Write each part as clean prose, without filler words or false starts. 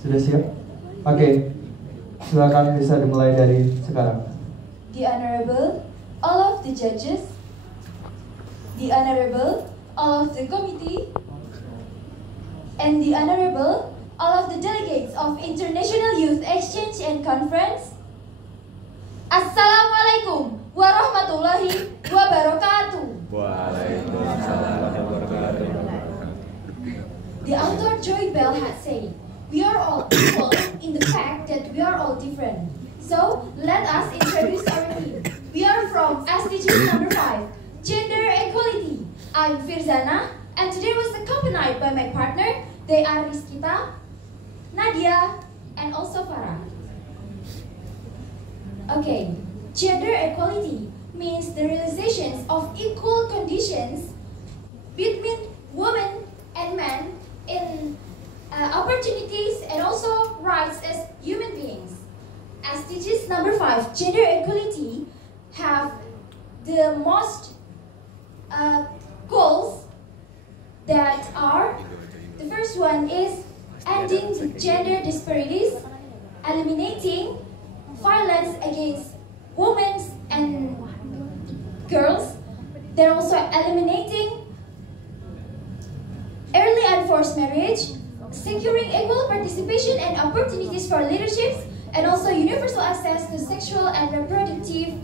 Sudah siap? Oke, silakan bisa dimulai dari sekarang. The Honorable, all of the judges, the Honorable, all of the committee, and the Honorable, all of the delegates of International Youth Exchange and Conference. Assalamualaikum warahmatullahi wabarakatuh. Waalaikumsalam warahmatullahi wabarakatuh. The author Joy Bell had said, "We are all equal in the fact that we are all different." So, let us introduce our team. We are from SDG number 5, Gender Equality. I'm Firzana, and today was accompanied by my partner. They are Rizkita, Nadia, and also Farah. Okay, gender equality means the realization of equal conditions between women and men in opportunities and also rights as human beings. SDGs number 5, gender equality, have the most goals that are, the first one is ending gender disparities, eliminating violence against women and girls. They're also eliminating early and forced marriage, securing equal participation and opportunities for leaderships, and also universal access to sexual and reproductive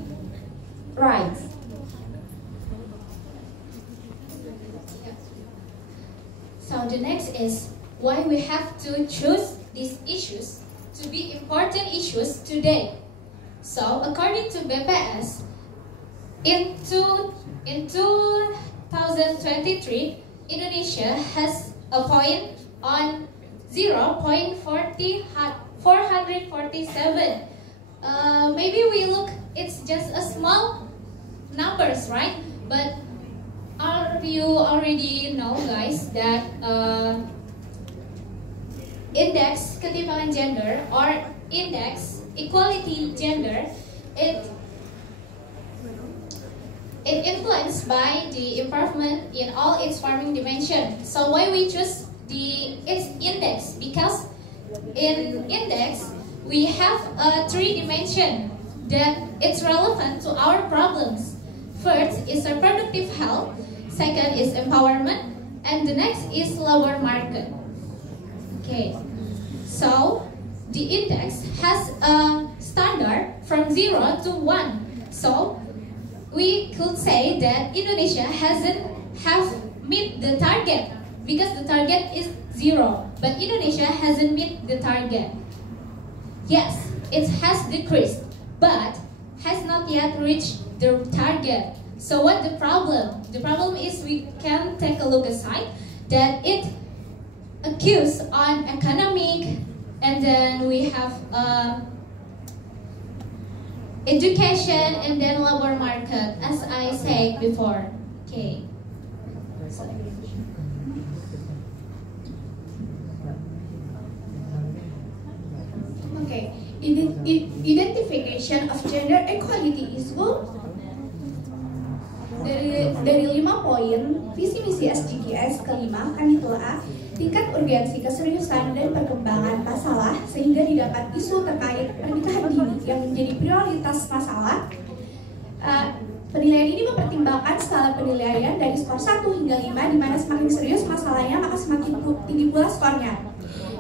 rights. So the next is why we have to choose these issues to be important issues today. So according to BPS, in 2023, Indonesia has a point on 0.447. Maybe we look, it's just a small numbers, right? But you already know, guys, that index ketimpangan gender or index equality gender, it influenced by the improvement in all its farming dimension. So why we choose its index? Because in index we have a 3 dimension that it's relevant to our problems. First is reproductive health, second is empowerment, and the next is labor market. Okay, so the index has a standard from 0 to 1. So we could say that Indonesia hasn't meet the target because the target is 0, but Indonesia hasn't meet the target. Yes, it has decreased, but has not yet reached the target. So what the problem? The problem is we can take a look aside that it accused on economic, and then we have education, and then labor market, as I said before. Okay. Okay. Identification of gender equality is good. Dari 5 poin visi misi SDGs kelima kami telah tingkat urgensi keseriusan dan perkembangan masalah sehingga didapat isu terkait pernikahan dini yang menjadi prioritas masalah. Penilaian ini mempertimbangkan skala penilaian dari skor 1 hingga 5, di mana semakin serius masalahnya maka semakin tinggi pula skornya.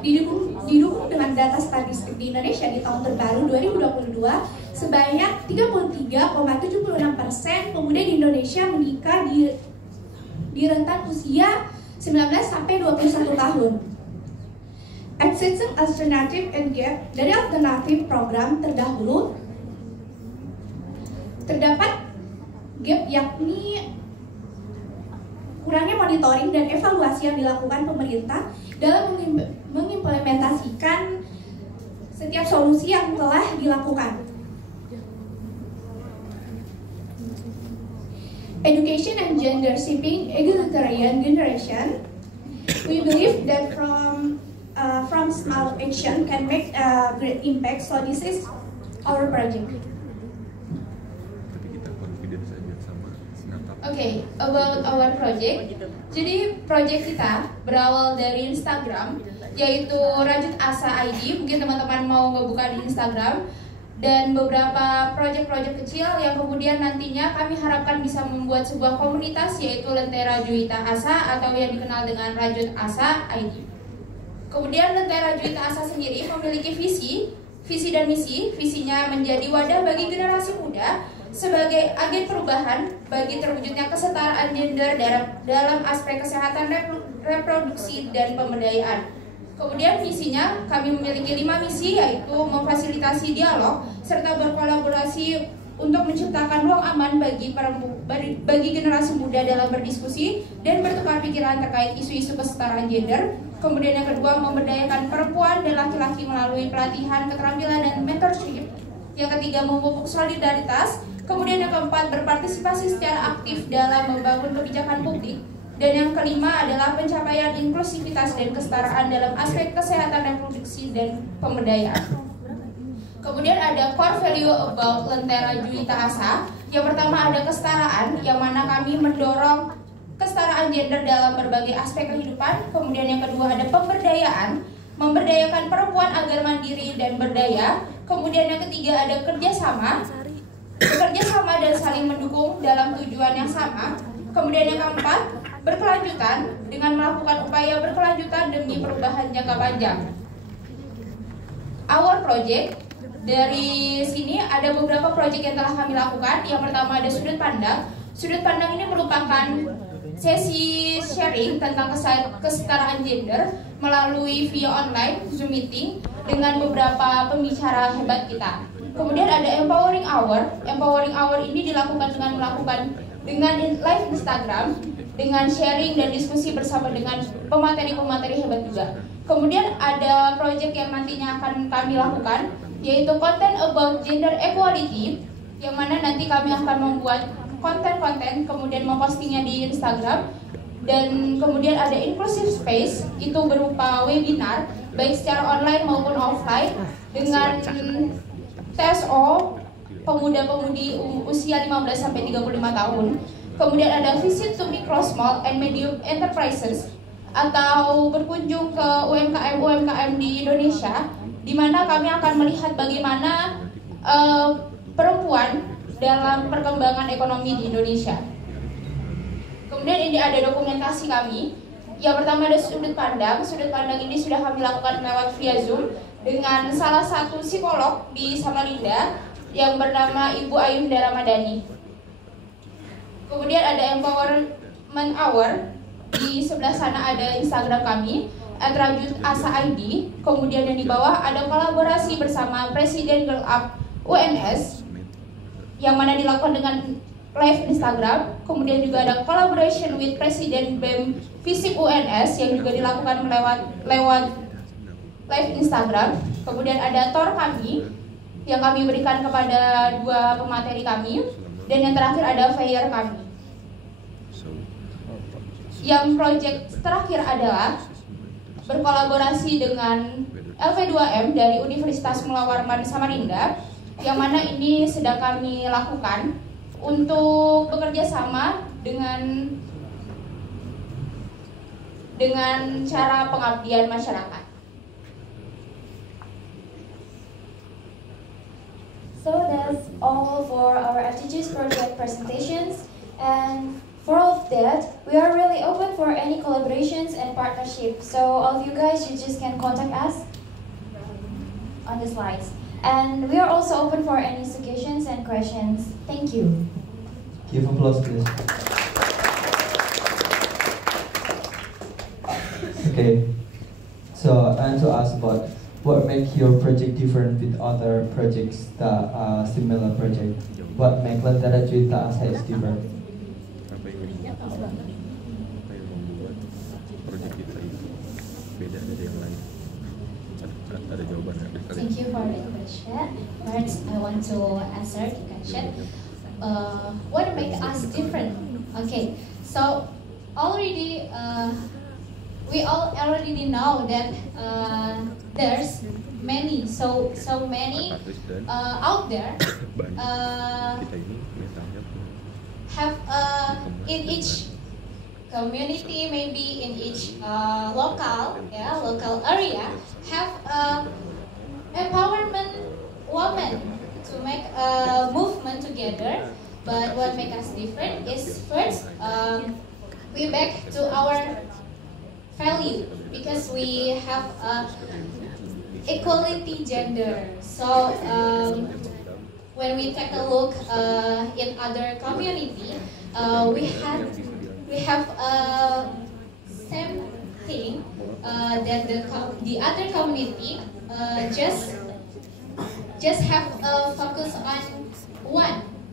Didukung dengan data statistik di Indonesia di tahun terbaru 2022, sebanyak 33,76% pemuda di Indonesia menikah di rentan usia 19 sampai 21 tahun. Existing alternative and gap, dari alternatif program terdahulu terdapat gap, yakni kurangnya monitoring dan evaluasi yang dilakukan pemerintah dalam mengimplementasikan setiap solusi yang telah dilakukan. Education and gender shaping egalitarian generation. We believe that from small action can make a great impact. So this is our project. Okay, about our project. Jadi project kita berawal dari Instagram yaitu Rajut Asa ID. Mungkin teman-teman mau ngebuka di Instagram. Dan beberapa proyek-proyek kecil yang kemudian nantinya kami harapkan bisa membuat sebuah komunitas, yaitu Lentera Juwita Asa atau yang dikenal dengan Rajut Asa ID. Kemudian Lentera Juwita Asa sendiri memiliki visi dan misi. Visinya menjadi wadah bagi generasi muda sebagai agen perubahan bagi terwujudnya kesetaraan gender dalam aspek kesehatan reproduksi dan pemberdayaan. Kemudian misinya, kami memiliki 5 misi, yaitu memfasilitasi dialog serta berkolaborasi untuk menciptakan ruang aman bagi generasi muda dalam berdiskusi dan bertukar pikiran terkait isu-isu kesetaraan gender. Kemudian yang kedua, memberdayakan perempuan dan laki-laki melalui pelatihan, keterampilan, dan mentorship. Yang ketiga, memupuk solidaritas. Kemudian yang keempat, berpartisipasi secara aktif dalam membangun kebijakan publik. Dan yang kelima adalah pencapaian inklusivitas dan kesetaraan dalam aspek kesehatan reproduksi dan pemberdayaan. Kemudian ada core value about Lentera Juwita Asa. Yang pertama ada kesetaraan, yang mana kami mendorong kesetaraan gender dalam berbagai aspek kehidupan. Kemudian yang kedua ada pemberdayaan, memberdayakan perempuan agar mandiri dan berdaya. Kemudian yang ketiga ada kerjasama, bekerja sama dan saling mendukung dalam tujuan yang sama. Kemudian yang keempat, berkelanjutan dengan melakukan upaya berkelanjutan demi perubahan jangka panjang. Our project, dari sini ada beberapa project yang telah kami lakukan. Yang pertama ada sudut pandang. Sudut pandang ini merupakan sesi sharing tentang kesetaraan gender melalui via online Zoom meeting dengan beberapa pembicara hebat kita. Kemudian ada empowering hour. Empowering hour ini dilakukan dengan live Instagram, dengan sharing dan diskusi bersama dengan pemateri-pemateri hebat juga. Kemudian ada proyek yang nantinya akan kami lakukan, yaitu content about gender equality, yang mana nanti kami akan membuat konten-konten kemudian mempostingnya di Instagram. Dan kemudian ada inclusive space, itu berupa webinar baik secara online maupun offline dengan TSO pemuda-pemudi usia 15-35 tahun. Kemudian ada visit to micro, small, and medium enterprises atau berkunjung ke UMKM di Indonesia, di mana kami akan melihat bagaimana perempuan dalam perkembangan ekonomi di Indonesia. Kemudian ini ada dokumentasi kami. Yang pertama ada sudut pandang. Sudut pandang ini sudah kami lakukan lewat via Zoom dengan salah satu psikolog di Samarinda yang bernama Ibu Ayunda Ramadhani. Kemudian ada empowerment hour. Di sebelah sana ada Instagram kami @Rajut Asa ID. Kemudian yang di bawah ada kolaborasi bersama Presiden Girl Up UNS yang mana dilakukan dengan live Instagram. Kemudian juga ada collaboration with Presiden BEM Visip UNS yang juga dilakukan lewat live Instagram. Kemudian ada tour kami yang kami berikan kepada 2 pemateri kami. Dan yang terakhir ada fair kami. Yang proyek terakhir adalah berkolaborasi dengan LV2M dari Universitas Mula Warman Samarinda, yang mana ini sedang kami lakukan untuk bekerja sama dengan cara pengabdian masyarakat. So that's all for our FTG's project presentations, and for all of that, we are really open for any collaborations and partnerships. So all of you guys, you just can contact us on the slides. And we are also open for any suggestions and questions. Thank you. Give applause, please. Okay, so I want to ask about what makes your project different with other projects that are similar project? What makes Lentera Juwita Asa is different? Apa yang membuat proyek kita ini beda dari yang lain? Ada jawaban dari kalian? Thank you for the question. First, I want to answer the question. What makes us different? Okay, so already we all already know that there's many so many out there kita ini mentalnya have in each community, maybe in each local area, have empowerment women to make a movement together. But what makes us different is first, we back to our value because we have equality gender. So when we take a look in other community, we have same thing that the other community just have a focus on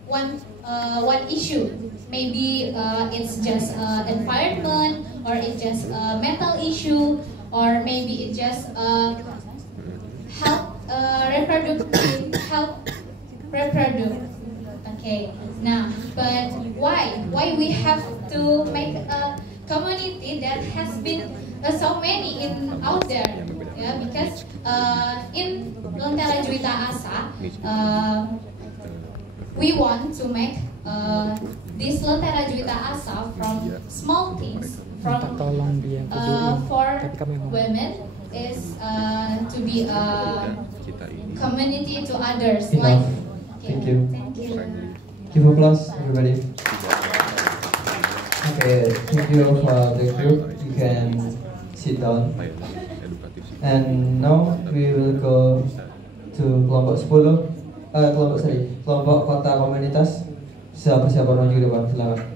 one issue. Maybe it's just environment, or it's just a mental issue, or maybe it just help reproduce. Okay. Now, but why we have to make a community that has been so many out there? Yeah, because in Lentera Juwita Asa, we want to make this Lentera Juwita Asa from small things, from for women is to be a community to others. Enough. Like, Thank you. Thank you. Give applause, everybody. Okay, thank you for the group. You can sit down. And now we will go to kelompok 10. Kelompok kota komunitas. Siapa maju ke depan, silakan.